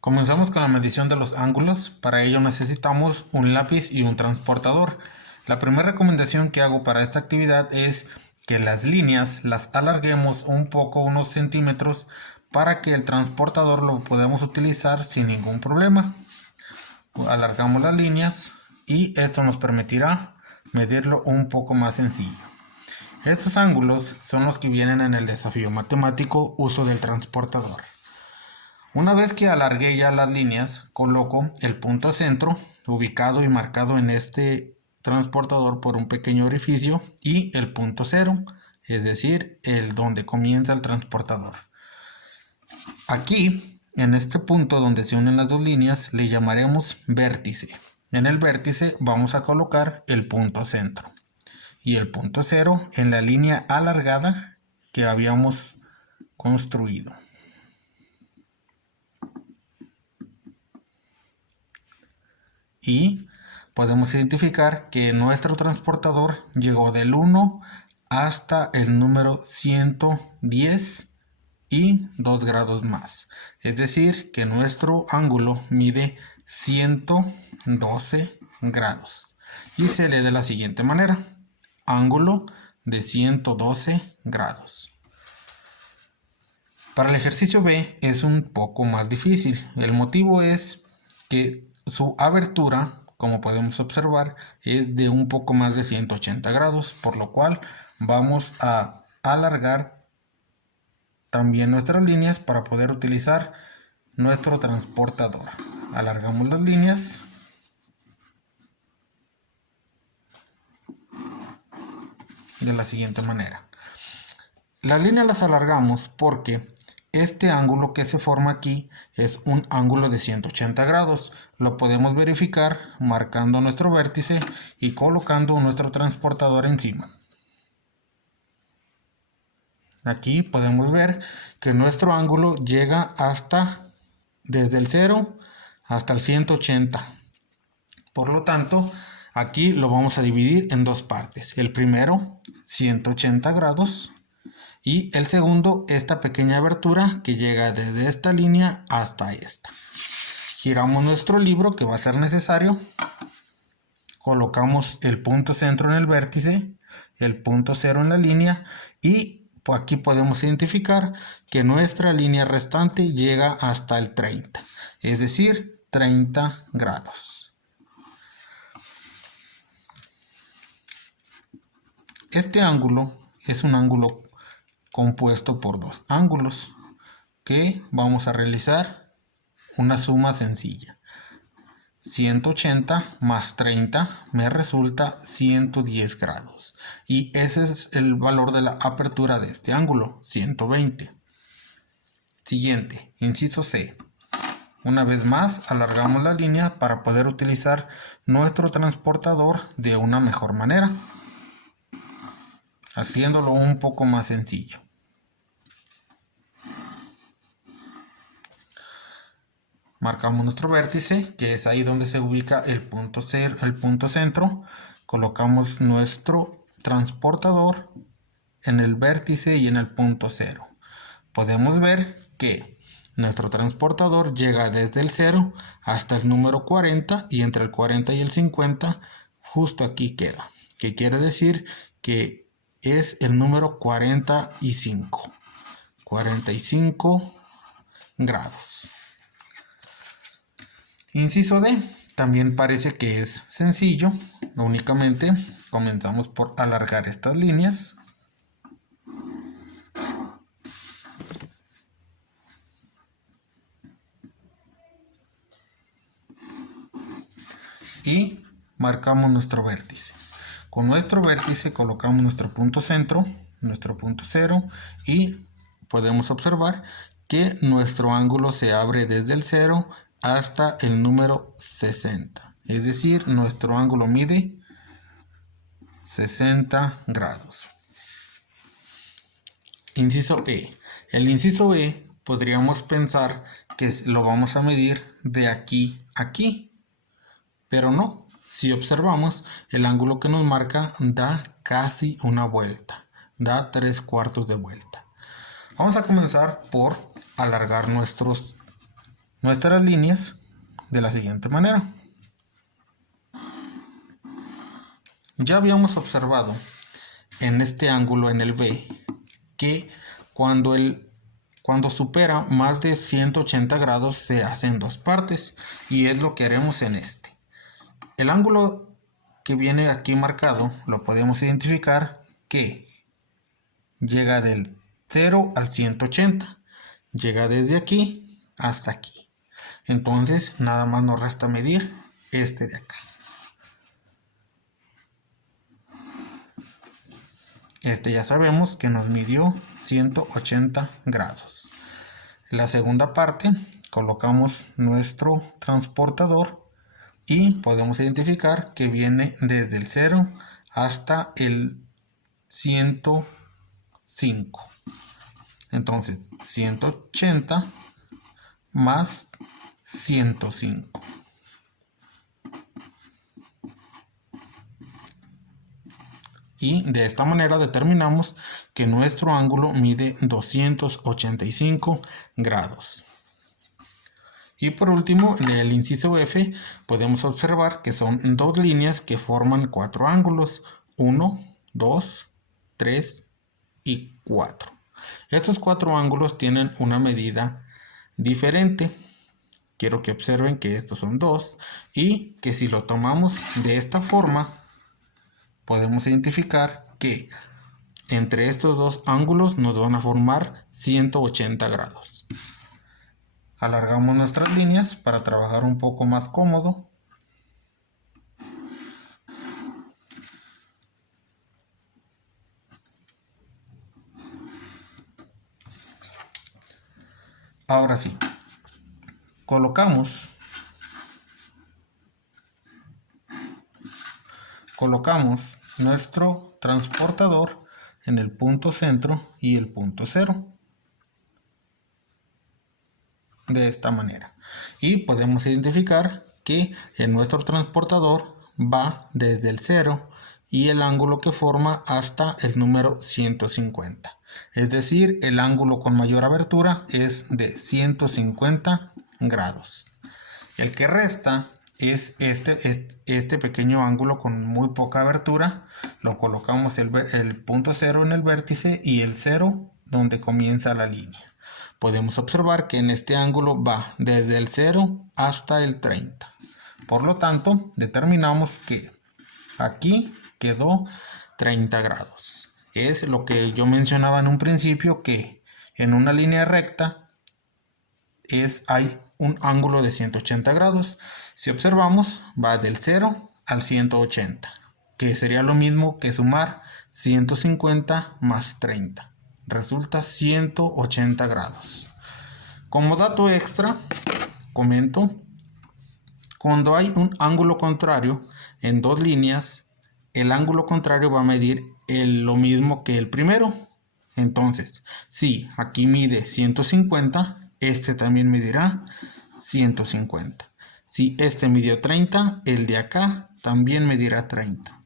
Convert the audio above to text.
Comenzamos con la medición de los ángulos. Para ello necesitamos un lápiz y un transportador. La primera recomendación que hago para esta actividad es que las líneas las alarguemos un poco, unos centímetros, para que el transportador lo podamos utilizar sin ningún problema. Alargamos las líneas y esto nos permitirá medirlo un poco más sencillo. Estos ángulos son los que vienen en el desafío matemático uso del transportador. Una vez que alargué ya las líneas, coloco el punto centro ubicado y marcado en este transportador por un pequeño orificio y el punto cero, es decir, el donde comienza el transportador. Aquí, en este punto donde se unen las dos líneas, le llamaremos vértice. En el vértice vamos a colocar el punto centro y el punto cero en la línea alargada que habíamos construido. Y podemos identificar que nuestro transportador llegó del 1 hasta el número 110 y 2 grados más. Es decir, que nuestro ángulo mide 112 grados. Y se lee de la siguiente manera: ángulo de 112 grados. Para el ejercicio B es un poco más difícil. El motivo es que su abertura, como podemos observar, es de un poco más de 180 grados, por lo cual vamos a alargar también nuestras líneas para poder utilizar nuestro transportador. Alargamos las líneas de la siguiente manera. Las líneas las alargamos porque este ángulo que se forma aquí es un ángulo de 180 grados. Lo podemos verificar marcando nuestro vértice y colocando nuestro transportador encima. Aquí podemos ver que nuestro ángulo llega desde el 0 hasta el 180. Por lo tanto, aquí lo vamos a dividir en dos partes. El primero, 180 grados. Y el segundo, esta pequeña abertura que llega desde esta línea hasta esta. Giramos nuestro libro, que va a ser necesario. Colocamos el punto centro en el vértice, el punto cero en la línea, y aquí podemos identificar que nuestra línea restante llega hasta el 30, es decir, 30 grados. Este ángulo es un ángulo compuesto por dos ángulos que vamos a realizar una suma sencilla. 180 más 30 me resulta 110 grados y ese es el valor de la apertura de este ángulo, 120. Siguiente, inciso C. Una vez más alargamos la línea para poder utilizar nuestro transportador de una mejor manera, haciéndolo un poco más sencillo. Marcamos nuestro vértice, que es ahí donde se ubica el punto centro. Colocamos nuestro transportador en el vértice y en el punto cero. Podemos ver que nuestro transportador llega desde el 0 hasta el número 40 y entre el 40 y el 50 justo aquí queda. Que quiere decir que es el número 45. 45 grados. Inciso D, también parece que es sencillo, únicamente comenzamos por alargar estas líneas y marcamos nuestro vértice. Con nuestro vértice colocamos nuestro punto centro, nuestro punto cero, y podemos observar que nuestro ángulo se abre desde el 0 hasta el número 60. Es decir, nuestro ángulo mide 60 grados. Inciso E. El inciso E podríamos pensar que lo vamos a medir de aquí a aquí, pero no. Si observamos, el ángulo que nos marca da casi una vuelta, da 3/4 de vuelta. Vamos a comenzar por alargar nuestros nuestras líneas de la siguiente manera. Ya habíamos observado en este ángulo, en el B, que cuando supera más de 180 grados se hace en dos partes, y es lo que haremos en este. El ángulo que viene aquí marcado lo podemos identificar que llega del 0 al 180, llega desde aquí hasta aquí. Entonces nada más nos resta medir este de acá. Este ya sabemos que nos midió 180 grados. La segunda parte, colocamos nuestro transportador y podemos identificar que viene desde el 0 hasta el 105. Entonces 180 más 105. Y de esta manera determinamos que nuestro ángulo mide 285 grados. Y por último, en el inciso F, podemos observar que son dos líneas que forman cuatro ángulos: 1, 2, 3 y 4. Estos cuatro ángulos tienen una medida diferente. Quiero que observen que estos son 2 y que si lo tomamos de esta forma, podemos identificar que entre estos dos ángulos nos van a formar 180 grados. Alargamos nuestras líneas para trabajar un poco más cómodo. Ahora sí, colocamos nuestro transportador en el punto centro y el punto 0. De esta manera. Y podemos identificar que en nuestro transportador va desde el 0 y el ángulo que forma hasta el número 150. Es decir, el ángulo con mayor abertura es de 150 grados. El que resta es este pequeño ángulo con muy poca abertura. Lo colocamos el punto 0 en el vértice y el 0 donde comienza la línea. Podemos observar que en este ángulo va desde el 0 hasta el 30. Por lo tanto, determinamos que aquí quedó 30 grados. Es lo que yo mencionaba en un principio, que en una línea recta hay un ángulo de 180 grados. Si observamos, va del 0 al 180, que sería lo mismo que sumar 150 más 30. Resulta 180 grados. Como dato extra, comento, cuando hay un ángulo contrario en dos líneas, el ángulo contrario va a medir lo mismo que el primero. Entonces, si aquí mide 150, este también medirá 150. Si este midió 30, el de acá también medirá 30.